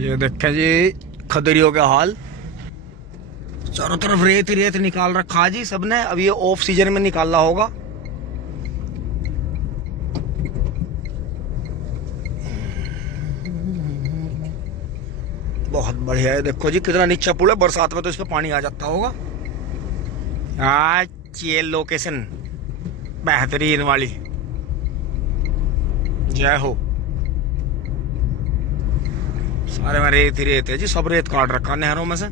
ये देखें जी खदरियों का हाल, चारों तरफ रेत ही रेत निकाल रखा है जी सबने। अब ये ऑफ सीजन में निकालना होगा। बहुत बढ़िया है, देखो जी कितना नीचा पुल है, बरसात में तो इस पे पानी आ जाता होगा। आज ये लोकेशन बेहतरीन वाली, जय हो। सारे में रेत ही रेत है जी, सब रेत काट रखा नहरों में से।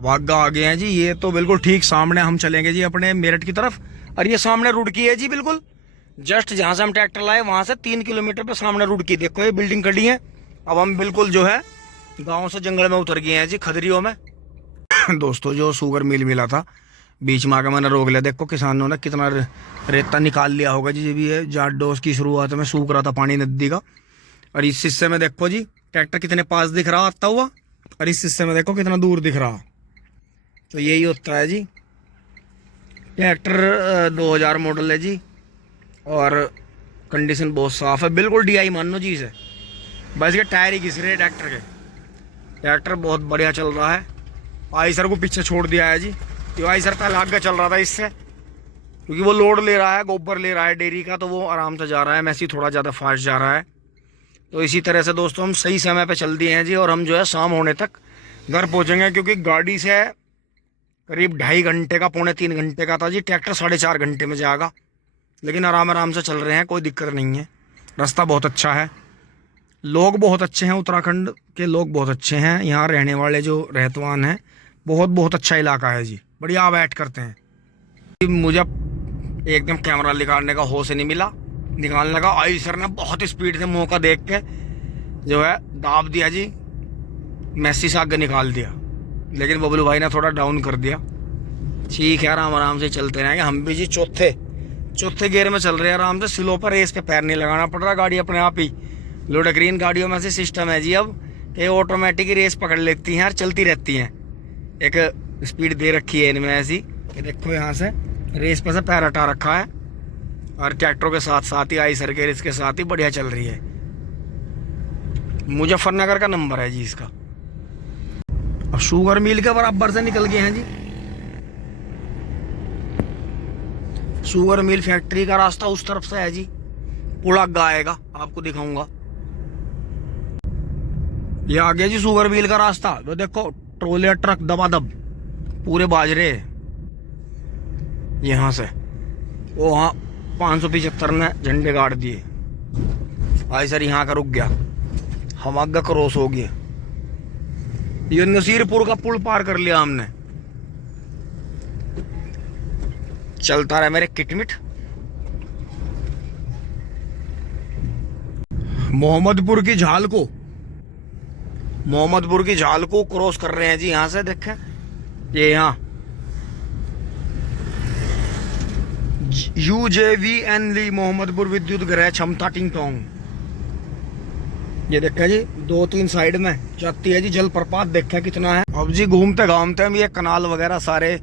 वाघा आ गए हैं जी, ये तो बिल्कुल ठीक सामने हम चलेंगे जी अपने मेरठ की तरफ। और ये सामने रुड़की है जी, बिल्कुल जस्ट जहां से हम ट्रैक्टर लाए वहां से 3 किलोमीटर पे सामने रुड़की। देखो ये बिल्डिंग खड़ी है। अब हम बिल्कुल जो है गांव से जंगल में उतर गए हैं जी, खदरियों में। दोस्तों जो शुगर मिल मिला था बीच में आकर मैंने रोक लिया। देखो किसानों ने कितना रेता निकाल लिया होगा जी। भी है जाट डोस की शुरुआत में सूख रहा था पानी नदी का, और इस हिस्से में देखो जी ट्रैक्टर कितने पास दिख रहा आता हुआ, और इस हिस्से में देखो कितना दूर दिख रहा। तो यही होता है जी। ट्रैक्टर 2000 मॉडल है जी, और कंडीशन बहुत साफ है, बिल्कुल DI मान लो जी इसे। बस ये टायर ही घिस रहे हैं ट्रैक्टर के। ट्रैक्टर बहुत बढ़िया चल रहा है। आइसर को पीछे छोड़ दिया है जी, ये आइसर पहले आगे चल रहा था इससे, क्योंकि वो लोड ले रहा है, गोबर ले रहा है डेयरी का, तो वो आराम से जा रहा है। मैसी थोड़ा ज़्यादा फास्ट जा रहा है। तो इसी तरह से दोस्तों हम सही समय पे चल दिए हैं जी, और हम जो है शाम होने तक घर पहुंचेंगे, क्योंकि गाड़ी से करीब 2.5 घंटे का, 2.25 घंटे का था जी। ट्रैक्टर 4.5 घंटे में जाएगा, लेकिन आराम आराम से चल रहे हैं, कोई दिक्कत नहीं है। रास्ता बहुत अच्छा है, लोग बहुत अच्छे हैं, उत्तराखंड के लोग बहुत अच्छे हैं। यहाँ रहने वाले जो रहतवान हैं, बहुत बहुत अच्छा इलाका है जी, बढ़िया बैठ करते हैं। मुझे एकदम कैमरा निकालने का होश नहीं मिला, निकालने का। आई सर ने बहुत स्पीड से मौका देख के जो है दाब दिया जी, मैसी से आगे निकाल दिया, लेकिन बबलू भाई ने थोड़ा डाउन कर दिया। ठीक है, आराम आराम से चलते रहेंगे हम भी जी। चौथे गियर में चल रहे हैं आराम से। स्लो पर रेस पे पैर नहीं लगाना पड़ रहा, गाड़ी अपने आप ही लोड। ग्रीन गाड़ियों में से सिस्टम है जी अब, ये ऑटोमेटिक रेस पकड़ लेती हैं और चलती रहती हैं। एक स्पीड दे रखी है इनमें ऐसी, ये देखो यहाँ से रेस पे से पैर हटा रखा है, और ट्रैक्टरों के साथ साथ ही आइसर के रेस के साथ ही बढ़िया चल रही है। मुजफ्फरनगर का नंबर है जी इसका। अब शुगर मिल के बराबर से निकल गए हैं जी। शुगर मिल फैक्ट्री का रास्ता उस तरफ से है जी, पुल आगे आएगा, आपको दिखाऊंगा। ये आ गया जी शुगर मिल का रास्ता। वो देखो ट्रोले ट्रक दबादब पूरे बाजरे यहाँ से। वो हाँ 575 ने झंडे गाड़ दिए। आई सर यहाँ का रुक गया, हम आगे क्रॉस हो गए। ये नसीरपुर का पुल पार कर लिया हमने। चलता रहा मेरे किटमिट। मोहम्मदपुर की झाल को क्रॉस कर रहे हैं जी यहाँ से। देखें ये यहाँ UJVN ली मोहम्मदपुर विद्युत गृह क्षमता टिंगटोंग। ये देखें जी 2-3 साइड में जाती है जी जलप्रपात। देखें कितना है। अब जी घूमते घामते हम ये कनाल वगैरह सारे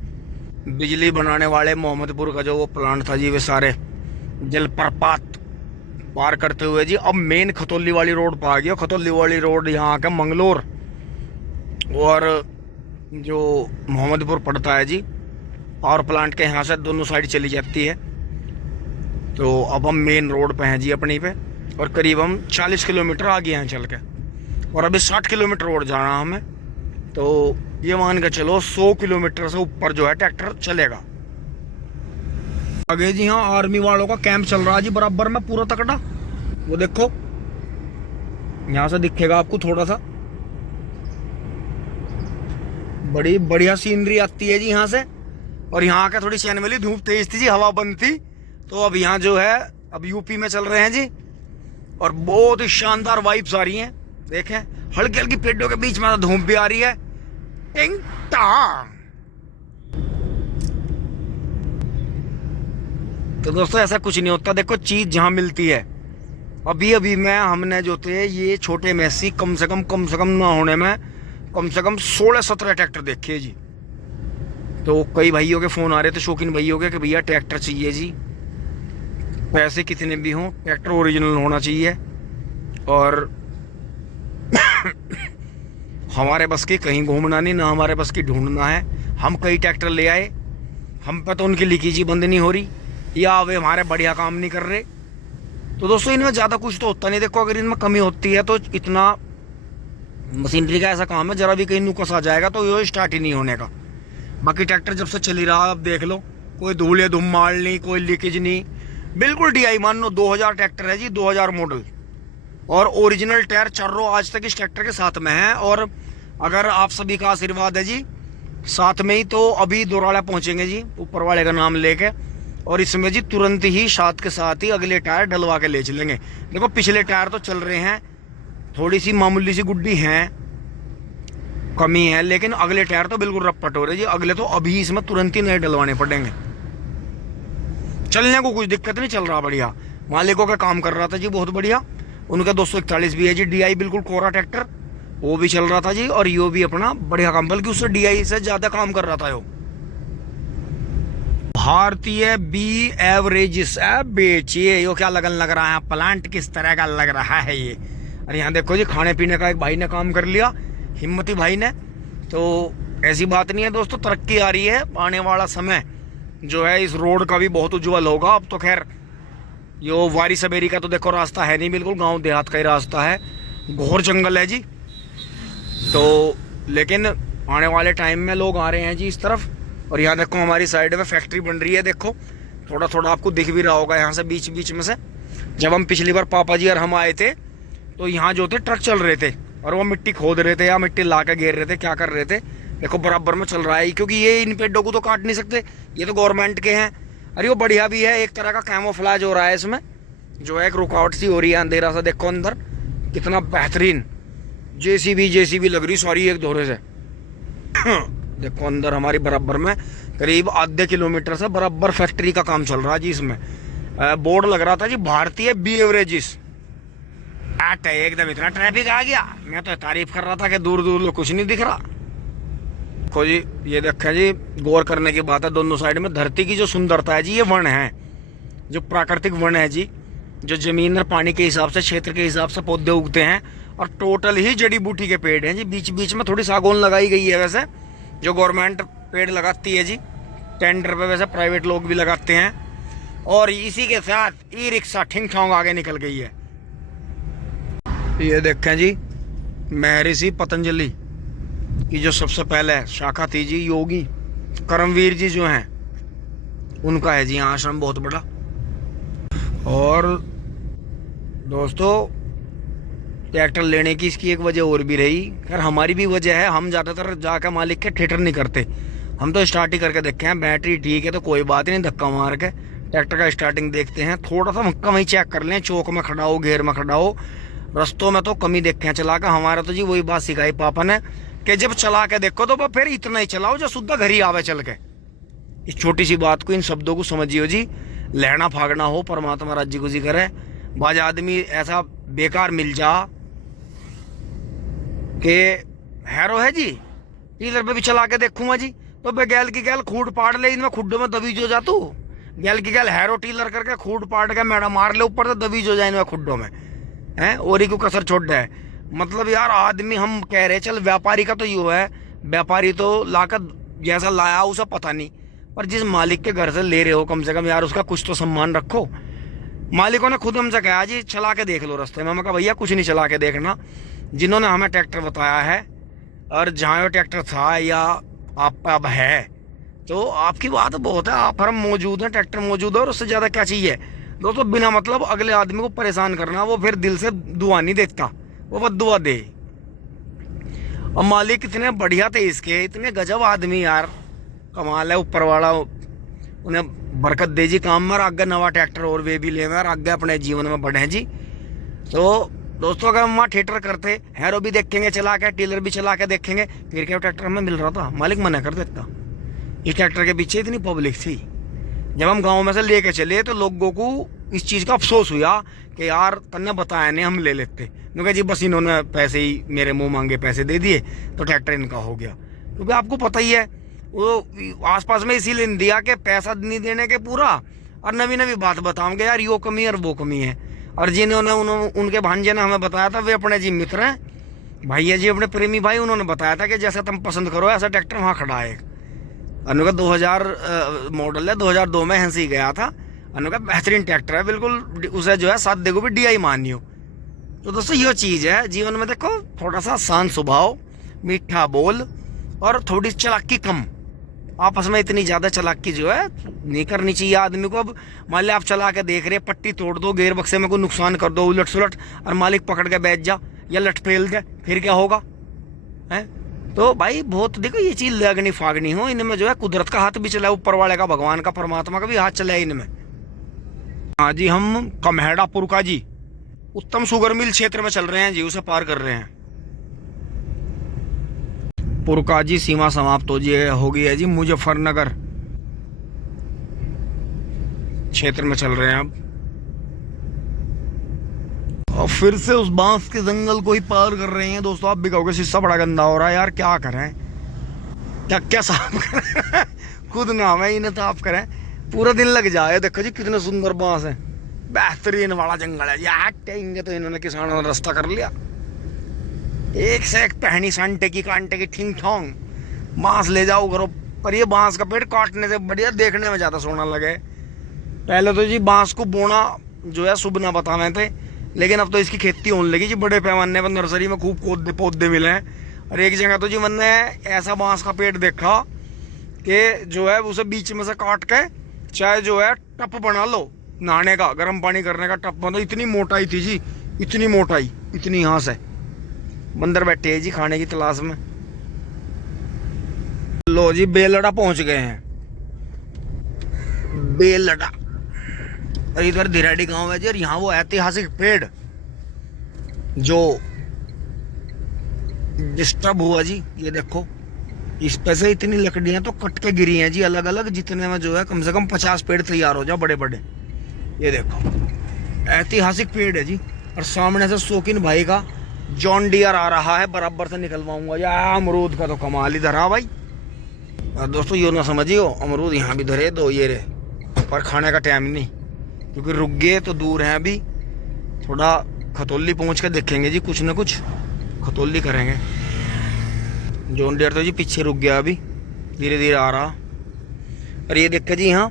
बिजली बनाने वाले मोहम्मदपुर का जो वो प्लांट था जी, वे सारे जलप्रपात पार करते हुए जी अब मेन खतौली वाली रोड पर आ गया। खतौली वाली रोड यहाँ का मंगलोर और जो मोहम्मदपुर पड़ता है जी, पावर प्लांट के यहाँ से दोनों साइड चली जाती है। तो अब हम मेन रोड पे हैं जी अपनी पे, और करीब हम 40 किलोमीटर आगे हैं चल के, और अभी 60 किलोमीटर रोड जाना हमें। तो ये मान के चलो 100 किलोमीटर से ऊपर जो है ट्रैक्टर चलेगा। आगे जी हाँ आर्मी वालों का कैंप चल रहा है जी बराबर में पूरा तकड़ा। वो देखो यहाँ से दिखेगा आपको थोड़ा सा, बड़ी बढ़िया सीनरी आती है जी यहाँ से। और यहाँ का थोड़ी चैन वाली धूप तेज थी जी, हवा बंद थी। तो अब यहाँ जो है अब यूपी में चल रहे हैं जी, और बहुत ही शानदार वाइब्स आ रही हैं। देखें हल्की हल्की पेड़ों के बीच में धूप भी आ रही है। टिंग टांग। तो दोस्तों ऐसा कुछ नहीं होता, देखो चीज जहां मिलती है। अभी में हमने जो थे ये छोटे मैसी कम से कम ना होने में कम से कम 16-17 ट्रैक्टर देखे जी। तो कई भाइयों के फोन आ रहे थे, शौकीन भाइयों के, कि भैया ट्रैक्टर चाहिए जी, पैसे कितने भी हों ट्रैक्टर ओरिजिनल होना चाहिए। और हमारे बस की कहीं घूमना नहीं, ना हमारे बस की ढूंढना है। हम कई ट्रैक्टर ले आए, हम पे तो उनकी लीकेज ही बंद नहीं हो रही या वे हमारे बढ़िया काम नहीं कर रहे। तो दोस्तों इनमें ज़्यादा कुछ तो होता नहीं। देखो अगर इनमें कमी होती है तो इतना मशीनरी का ऐसा काम है, जरा भी कहीं नुकस आ जाएगा तो ये स्टार्ट ही नहीं होने का। बाकी ट्रैक्टर जब से चल ही रहा, अब देख लो कोई धूल या धुम्माल नहीं, कोई लीकेज नहीं, बिल्कुल DI मान लो। 2000 ट्रैक्टर है जी, 2000 मॉडल, और ओरिजिनल टायर चर्रो आज तक इस ट्रैक्टर के साथ में है। और अगर आप सभी का आशीर्वाद है जी साथ में ही, तो अभी दोराला पहुंचेंगे जी ऊपर वाले का नाम लेके, और इसमें जी तुरंत ही साथ के साथ ही अगले टायर डलवा के ले चलेंगे। देखो पिछले टायर तो चल रहे हैं, थोड़ी सी मामूली सी गुड्डी है, कमी है, लेकिन अगले टायर तो बिल्कुल रपट हो रहे जी। अगले तो अभी इसमें तुरंत ही नए डलवाने पड़ेंगे। चलने को कुछ दिक्कत नहीं, चल रहा बढ़िया। मालिकों का काम कर रहा था जी बहुत बढ़िया। उनका 241 भी है जी DI, बिल्कुल कोरा ट्रैक्टर, वो भी चल रहा था जी। और यो भी अपना बढ़िया काम, बल्कि उससे DI से ज्यादा काम कर रहा था यो। भारतीय बी एवरेजेस बेचिए, यो क्या लगन लग रहा है, प्लांट किस तरह का लग रहा है ये। अरे यहाँ देखो जी, खाने पीने का एक भाई ने काम कर लिया, हिम्मती भाई ने। तो ऐसी बात नहीं है दोस्तों, तरक्की आ रही है। आने वाला समय जो है इस रोड का भी बहुत उज्जवल होगा। अब तो खैर यो वारी सवेरी का तो देखो रास्ता है नहीं, बिल्कुल गांव देहात का ही रास्ता है, घोर जंगल है जी। तो लेकिन आने वाले टाइम में लोग आ रहे हैं जी इस तरफ। और यहाँ देखो हमारी साइड में फैक्ट्री बन रही है, देखो थोड़ा थोड़ा आपको दिख भी रहा होगा यहाँ से बीच बीच में से। जब हम पिछली बार पापा जी और हम आए थे तो यहाँ जो थे ट्रक चल रहे थे, और वो मिट्टी खोद रहे थे या मिट्टी ला के घेर रहे थे, क्या कर रहे थे देखो बराबर में चल रहा है। क्योंकि ये इन पेड़ों को तो काट नहीं सकते, ये तो गवर्नमेंट के हैं। अरे वो बढ़िया भी है, एक तरह का कैमोफ्लेज हो रहा है इसमें, जो है एक रुकावट सी हो रही है अंधेरा सा। देखो अंदर कितना बेहतरीन जेसीबी लग रही सॉरी एक दोहरे से। देखो अंदर हमारी बराबर में करीब आधे किलोमीटर से बराबर फैक्ट्री का काम चल रहा है जी। इसमें बोर्ड लग रहा था जी भारतीय बी एवरेजेस। एकदम इतना ट्रैफिक आ गया, मैं तो तारीफ कर रहा था कि दूर दूर कुछ नहीं दिख रहा। देखो जी, ये देखा जी, गौर करने की बात है, दोनों साइड में धरती की जो सुंदरता है जी, ये वन है, जो प्राकृतिक वन है जी, जो जमीन और पानी के हिसाब से, क्षेत्र के हिसाब से पौधे उगते हैं, और टोटल ही जड़ी बूटी के पेड़ हैं जी। बीच बीच में थोड़ी सागौन लगाई गई है वैसे, जो गवर्नमेंट पेड़ लगाती है जी टेंडर पे, वैसे प्राइवेट लोग भी लगाते हैं। और इसी के साथ ई रिक्शा ठिंग ठोंग आगे निकल गई है। ये देखें जी, महर्षि पतंजलि की जो सबसे पहले शाखा थी जी, योगी करमवीर जी जो हैं, उनका है जी आश्रम बहुत बड़ा। और दोस्तों ट्रैक्टर लेने की इसकी एक वजह और भी रही, खैर हमारी भी वजह है। हम ज़्यादातर जाकर मालिक के ठेठर नहीं करते, हम तो स्टार्ट ही करके देखे हैं। बैटरी ठीक है तो कोई बात नहीं, धक्का मार के ट्रैक्टर का स्टार्टिंग देखते हैं, थोड़ा सा मक्का वहीं चेक कर लें, चौक में खड़ा हो, घेर में खड़ा हो, रस्तों में तो कमी देखे हैं चला कर। हमारा तो जी वही बात सिखाई पापा ने कि जब चला के देखो तो फिर इतना ही चलाओ जो शुद्ध घर ही आवे चल के। इस छोटी सी बात को, इन शब्दों को समझियो जी। लहना फागना हो, परमात्मा राज्य गुजी करे। बाज आदमी ऐसा बेकार मिल जा कि हैरो है जी, टीलर पे भी चला के देखूंगा जी, तो बे गैल की गैल खूड पाड़ ले, इनमें खुड्डों में दबीज हो जा तू। गैल की गैल हैरो टीलर करके खूड पाड़ के मैडम मार ले ऊपर, तो दबीज हो जाए इनमें खुड्डों में हैं, और ही को कसर छोड़ है। मतलब यार आदमी, हम कह रहे चल व्यापारी का तो यूँ है, व्यापारी तो लाकर जैसा लाया उसे पता नहीं, पर जिस मालिक के घर से ले रहे हो कम से कम यार उसका कुछ तो सम्मान रखो। मालिकों ने खुद हमसे कहा जी चला के देख लो रास्ते में। मैं कहा भैया कुछ नहीं चला के देखना, जिन्होंने हमें ट्रैक्टर बताया है और जहाँ वो ट्रैक्टर था या आप अब है, तो आपकी बात बहुत है, आप हम मौजूद हैं, ट्रैक्टर मौजूद है, और उससे ज़्यादा क्या चाहिए दोस्तों। बिना मतलब अगले आदमी को परेशान करना, वो फिर दिल से दुआ नहीं देता, वो बद्दुआ दे। और मालिक इतने बढ़िया थे इसके, इतने गजब आदमी यार, कमाल है। ऊपर वाला उन्हें बरकत दे जी काम में, और आगे नवा ट्रैक्टर और वे भी ले और आगे अपने जीवन में बढ़े जी। तो दोस्तों अगर हम वहाँ थिएटर करते, हैरो भी देखेंगे चला के, टीलर भी चला के देखेंगे, फिर क्या ट्रैक्टर हमें मिल रहा था, मालिक मना कर देता। इस ट्रैक्टर के पीछे इतनी पब्लिक थी, जब हम गांव में से लेके चले तो लोगों को इस चीज़ का अफसोस हुआ कि यार तन्ने बताया नहीं, हम ले लेते। क्योंकि जी बस इन्होंने पैसे ही मेरे मुंह मांगे पैसे दे दिए तो ट्रैक्टर इनका हो गया। क्योंकि आपको पता ही है वो आसपास में इसीलिए नहीं दिया कि पैसा नहीं देने के पूरा, और नवी नवी बात बताऊंगे यार यो कमी और वो कमी है। और जिन्होंने उनके भांजे ने हमें बताया था वे अपने जी मित्र हैं, भैया जी अपने प्रेमी भाई उन्होंने बताया था कि जैसा तुम पसंद करो ऐसा ट्रैक्टर वहाँ खड़ा है। अनु का 2000 मॉडल है, 2002 में हंसी गया था। अनु का बेहतरीन ट्रैक्टर है बिल्कुल, उसे जो है साथ देखो भी DI मानियो। तो दोस्तों ये चीज़ है जीवन में, देखो थोड़ा सा शांत स्वभाव, मीठा बोल और थोड़ी चालाकी कम। आपस में इतनी ज़्यादा चालाकी जो है नहीं करनी चाहिए आदमी को। अब मान लिया आप चला के देख रहे, पट्टी तोड़ दो, गेयर बक्से में कोई नुकसान कर दो उलट सुलट, और मालिक पकड़ के बैठ जा या लटपेल दे, फिर क्या होगा है? तो भाई बहुत देखो ये चीज़ लगनी फागनी हो, इनमें जो है कुदरत का हाथ भी चला है, ऊपर वाले का, भगवान का, परमात्मा का भी हाथ चला है इनमें। हाँ जी, हम कमहेड़ा पुरका जी उत्तम शुगर मिल क्षेत्र में चल रहे हैं जी, उसे पार कर रहे हैं। पुरका जी सीमा समाप्त हो गई है जी, मुजफ्फरनगर क्षेत्र में चल रहे हैं अब। और फिर से उस बांस के जंगल को ही पार कर रहे हैं दोस्तों। आप भी कहोगे शीशा बड़ा गंदा हो रहा है यार, क्या करें, क्या साफ करें खुद ना मैं इन्हें साफ करें, पूरा दिन लग जाए। देखो जी कितने सुंदर बांस है, बेहतरीन वाला जंगल है यार। टेंगे तो इन्होंने किसानों ने रास्ता कर लिया, एक से एक टहनी संटे की कांटे की ठिंग ठोंग बांस ले जाओ करो। पर ये बांस का पेड़ काटने से बढ़िया देखने में ज़्यादा सोना लगे। पहले तो जी बांस को बोना जो है शुभ ना बताने थे, लेकिन अब तो इसकी खेती होने लगी जी बड़े पैमाने पर। नर्सरी में खूब पौधे मिले हैं। और एक जगह तो जी मैंने ऐसा बांस का पेड़ देखा कि जो है उसे बीच में से काट के चाहे जो है टप बना लो नहाने का, गर्म पानी करने का टप बना। इतनी मोटाई थी जी, इतनी मोटाई, इतनी यहाँ से। बंदर बैठे हैं जी खाने की तलाश में। लो जी बेलड़ा पहुंच गए हैं, बेलड़ा। और इधर धिराड़ी गांव है जी, और यहाँ वो ऐतिहासिक पेड़ जो डिस्टर्ब हुआ जी, ये देखो इस पे से इतनी लकड़ियां तो कट के गिरी हैं जी अलग अलग, जितने में जो है कम से कम 50 पेड़ तैयार हो जाए बड़े बड़े। ये देखो ऐतिहासिक पेड़ है जी। और सामने से शौकीन भाई का जॉन डियर आ रहा है, बराबर से निकलवाऊंगा या अमरूद का तो कमाल ही धरा भाई। और दोस्तों यो ना समझियो अमरूद यहाँ भी धरे दो ये रे, पर खाने का टाइम नहीं, क्योंकि रुक गए तो दूर हैं अभी। थोड़ा खतौली पहुँच के देखेंगे जी, कुछ ना कुछ खतौली करेंगे। जॉन डियर तो जी पीछे रुक गया, अभी धीरे धीरे आ रहा। और ये देखते जी यहाँ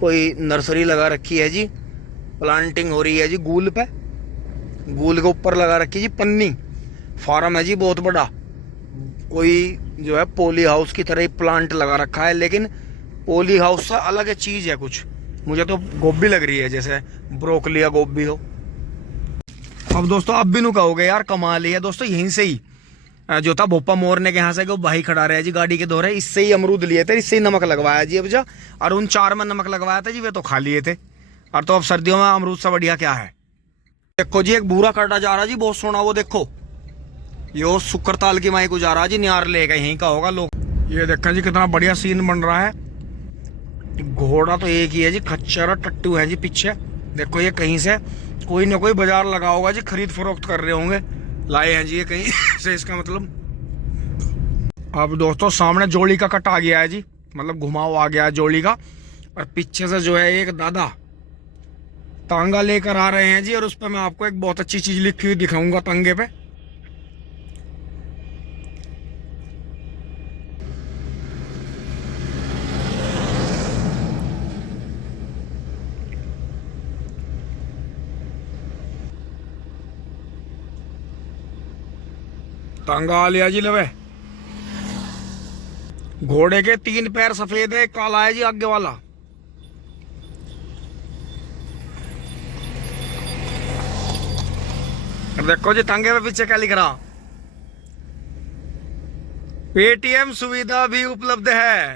कोई नर्सरी लगा रखी है जी, प्लांटिंग हो रही है जी गूल पे। गूल के ऊपर लगा रखी है जी पन्नी। फार्म है जी बहुत बड़ा, कोई जो है पोली हाउस की तरह ही प्लांट लगा रखा है, लेकिन पोली हाउस से अलग चीज़ है कुछ। मुझे तो गोभी लग रही है जैसे ब्रोकली या गोभी हो। अब दोस्तों अब भी नु कहोगे यार कमाल ही है दोस्तों, यहीं से ही जो था भोपा मोरने के यहाँ से वो भाई खड़ा रहा है जी गाड़ी के दौरे, इससे ही अमरूद लिए थे, इससे ही नमक लगवाया जी अब जा। और उन 4 में नमक लगवाया था जी, वे तो खा लिए थे। और तो अब सर्दियों में अमरूद से बढ़िया क्या है। देखो जी एक बूरा काटा जा रहा जी बहुत सोना, वो देखो यो शुक्र ताल की माई को जा रहा जी, नियार लेगा यहीं का होगा लोग। ये देखा जी कितना बढ़िया सीन बन रहा है। घोड़ा तो एक ही है जी, खच्चर और टट्टू है जी पीछे। देखो ये कहीं से कोई ना कोई बाजार लगा होगा जी, खरीद फरोख्त कर रहे होंगे, लाए हैं जी ये कहीं से, इसका मतलब। अब दोस्तों सामने जोड़ी का कट आ गया है जी, मतलब घुमाव आ गया है जोड़ी का। और पीछे से जो है एक दादा तांगा लेकर आ रहे हैं जी, और उस पर मैं आपको एक बहुत अच्छी चीज लिखी हुई दिखाऊंगा तांगे पे। तांगा आ लिया जी लवे। घोड़े के 3 पैर सफेद है, काला है जी आगे वाला। देखो जी तांगे पे पीछे क्या लिख रहा, पेटीएम सुविधा भी उपलब्ध है।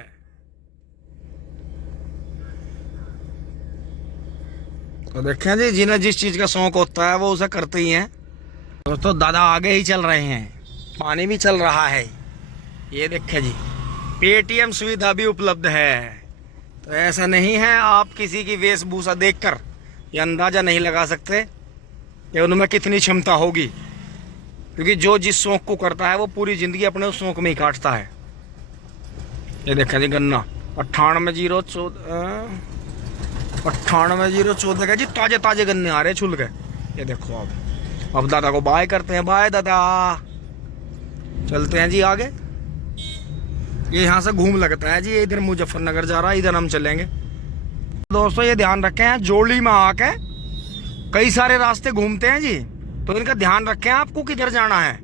तो देखें जी जिन्हें जिस चीज का शौक होता है वो उसे करते ही हैं। दोस्तों दादा आगे ही चल रहे हैं, पानी भी चल रहा है। ये देखें जी पेटीएम सुविधा भी उपलब्ध है। तो ऐसा नहीं है आप किसी की वेशभूषा देखकर ये अंदाजा नहीं लगा सकते कि उनमें कितनी क्षमता होगी, क्योंकि जो जिस शौक को करता है वो पूरी जिंदगी अपने उस शौक में ही काटता है। ये देखा जी गन्ना 98,014 का जी, ताजे ताजे गन्ने आ रहे छुल के। ये देखो अब दादा को बाय करते हैं, बाय दादा। चलते हैं जी आगे। ये यहाँ से घूम लगता है जी, ये इधर मुजफ्फरनगर जा रहा है, इधर हम चलेंगे। दोस्तों ये ध्यान रखें हैं, जोड़ी में आके कई सारे रास्ते घूमते हैं जी, तो इनका ध्यान रखें आपको किधर जाना है।